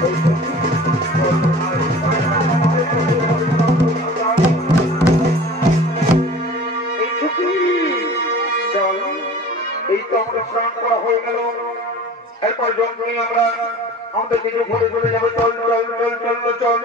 এই তো আমরা স্নান করা হয়ে গেল, এরপর যখনই আমরা আমাদের নিজের ঘরে চলে যাবো। চল চল চল চল চল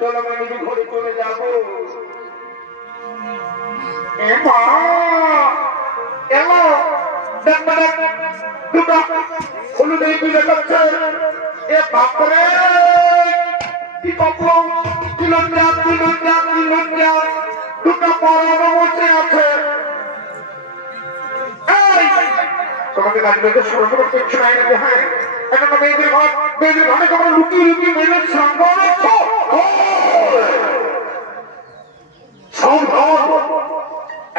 চল আমরা নিজের ঘরে চলে যাবো। হলুদ দেখাচ্ছে এ বাপরে কি বাপু তিলঞ্জা তিলঞ্জা তিলঞ্জা দুটো বড় বসে আছে। তোমাকে লাগবে তো ছোট ছোট কিছু নাই না। হ্যাঁ এখন মেয়েদের ঘর, মেয়েদের ঘরে তোমরা লুকিয়ে লুকিয়ে মেয়েদের সঙ্গ রাখছো।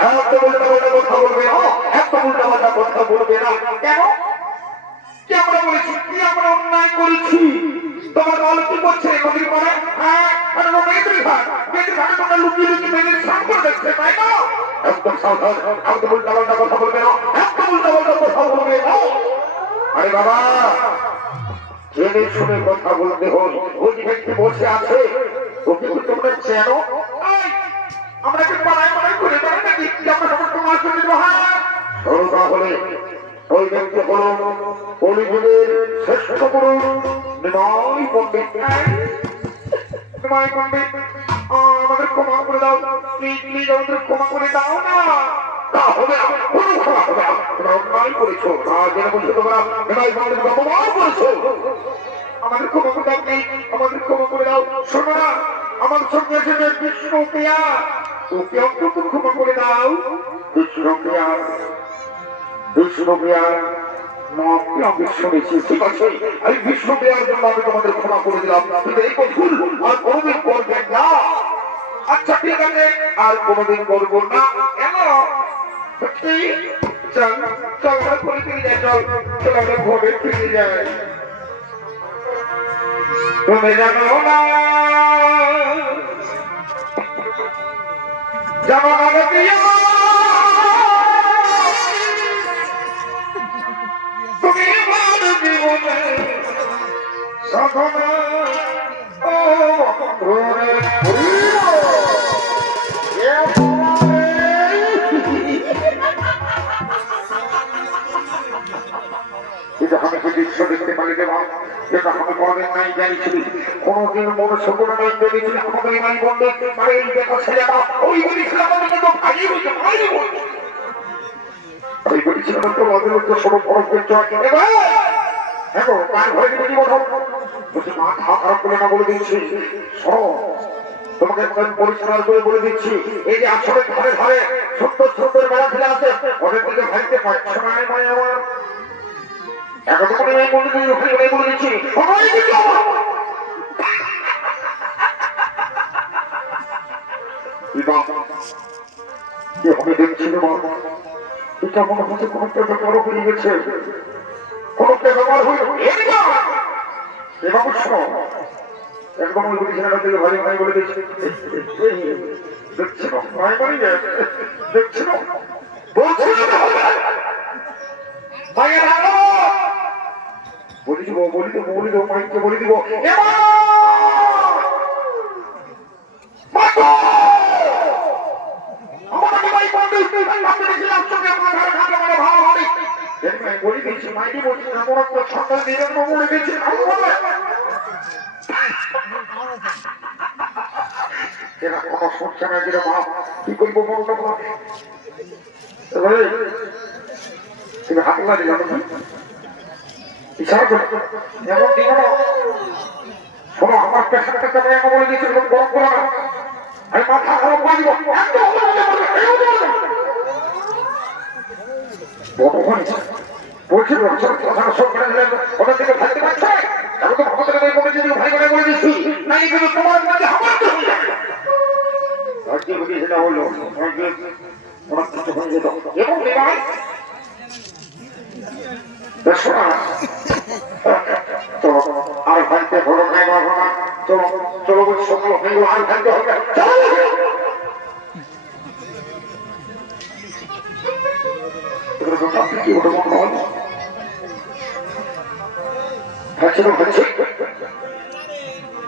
এত উল্টা পাল্টা কথা বলবে না, এত উল্টা পাল্টা কথা বলবে না। কেন কি আমরা বলেছি, কি আমরা অন্যায় করেছি? তোমার বল কি করছে নদীর পরে? হ্যাঁ মেয়েদের ঘর, মেয়েদের ঘরে তোমরা লুকিয়ে লুকিয়ে মেয়েদের সঙ্গ দেখছে, তাই না? একদম সাবধান, একদম উল্টা পাল্টা কথা বলবে না, একদম উল্টা পাল্টা কথা বলবে না। আরে বাবা জেনে শুনে কথা বলতে হয়। ওই ব্যক্তি বসে আছে ওকে কি তোমরা চেনো? আমরা কি পাড়ায় পাড়ায় ঘুরে বেড়াই নাকি? আমরা সমস্ত মাছ ধরে দেবো। হ্যাঁ ধরো তাহলে ওই ব্যক্তি হলো কলিযুগের শ্রেষ্ঠ পুরুষ নিমাই পণ্ডিত। নিমাই পণ্ডিত আমাদের ক্ষমা করে দাও, প্লিজ প্লিজ আমাদের ক্ষমা করে দাও না। হবে কোনো ক্ষমা হবে না, তোমরা অন্যায় করেছো। যেন বলছো তোমরা নিমাই পণ্ডিতকে অপমান করেছো। আমাদের ক্ষমা করে দাও, প্লিজ আমাদের ক্ষমা করে দাও। শোনো না, আমার সঙ্গে এসেছে বিষ্ণুপ্রিয়া, ওকে অন্তত ক্ষমা করে দাও। বিষ্ণুপ্রিয়া বিষ্ণুপ্রিয়ার নামটি আমি শুনেছি, ঠিক আছে আমি বিষ্ণুপ্রিয়ার জন্য আমি তোমাদের ক্ষমা করে দিলাম, কিন্তু এই ভুল আর কোনোদিন করবেন না। আচ্ছা ঠিক আছে আর কোনোদিন করবো না। কেন চল চল আমরা ঘরে ফিরে যাই, চল চল আমরা ঘরে ফিরে যাই। তুমি জানো না জানো না তুমি আমার জীবনে সাধনা ও দৃশ্য দেখতে পারি দেবা, যেটা আমি কোনদিন নাই জানিছিলি, কোনদিন মনুষ্য কোনো নাই জেনেছিলি। আমাদের নাই বন্ধু এই দেখা ছেলেটা ওই বলেছিলাম আমাদের তো ভাই বলছে ভাই বলছে ওই বলেছিলাম তো আমাদের মধ্যে সব বরফ করছে। দেখো কার ঘরে গিয়ে কি বলো বলছি মাথা খারাপ করে না বলে দিচ্ছি। শোনো তোমাকে পরিষ্কার করে বলে দিচ্ছি, এই যে আসলে ঘরে ঘরে সুন্দর সুন্দর মেলা ফেলে আছে ওদের দিকে ভাইতে পারছো না ভাই আমার। এখন তো এই বলে দিচ্ছি আমি দেখছি এটা মনে হচ্ছে কোনো ব্যাপার হয়ে গেছে, কোনো ব্যাপার হয়ে এবং একদম ওই ছেলেটা থেকে ভাই ভাই বলে দিচ্ছি দেখছি ভাই বলি দেখছি বলছি বলি দিব বলি দিব মাইককে বলি দিব বলি দিচ্ছি মাইকে বলছি আমার সন্তান নিজের বলে দিচ্ছি এরা কোনো শুনছে না যেটা মা কি করবো বলতো তুমি হাত লাগে জানো ইশারা করে এমন দিন শোনো আমার পেশাটা আমি বলে দিচ্ছি গরম করো না, আমি মাথা খারাপ করে দিব বলছি ওটা থেকে থাকতে পারছে এখন তো ভগবান বলে যদি ভাই করে বলে দিচ্ছি না কিন্তু তোমার মাঝে আমার তো হয়ে যাবে সেটা হলো ওনার কিছু হয়ে যেত এবং আর ভাইতে হলো নাই বাবা চলো চলো সকল হয়ে আর ভাইতে হবে কি ওটা মনে হল হচ্ছে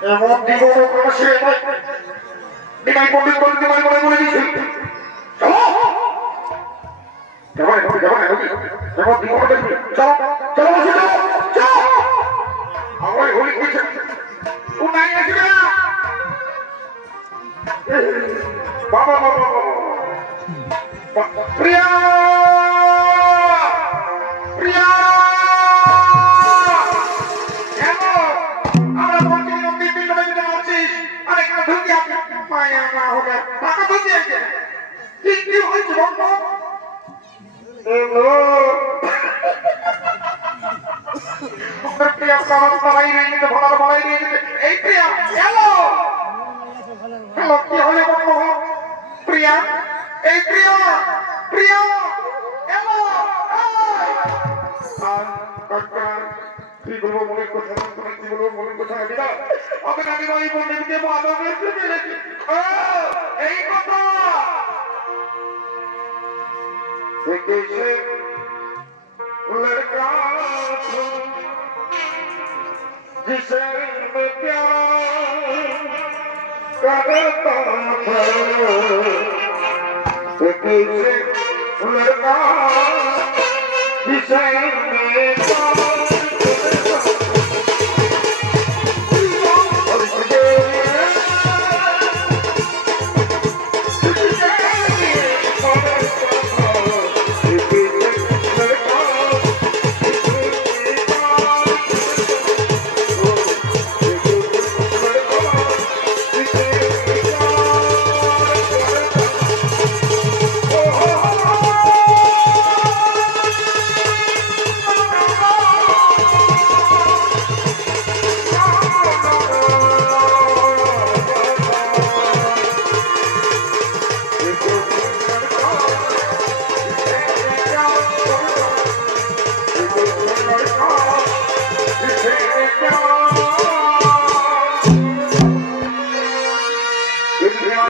এমন জীবন ক্রমশে নিমাই পণ্ডিত বলে নিমাই মনে মনে দিয়েছি চলো যাবাই যাবাই যাবাই এমন জীবন দেখবি চলো চলো বসে চলো চলো আমার হোলি কিছু ও নাই আসবে না বাবা বাবা প্রিয়া প্রিয়া আমরা বলছি নদী বিন্দু বলছিস আরেক ধুতি আছে মায়া না হবে টাকা ধুতি আছে কি কি হয়েছে বলতো এলো প্রিয়া কারণ সবাই নিয়ে ভালো ভালো নিয়ে এই প্রিয়া হ্যালো হ্যালো কি হলো বলতো প্রিয়া এই প্রিয়া প্রিয়া হ্যালো কি বলবো মনের কথা কি বলবো মনের কথা নাকি না আমি নাকি ওই পণ্ডিতকে ভালোবেসে ফেলেছি এই কথা कैसे लड़का जिसे मैं प्यार करता था कैसे लड़का जिसे मैं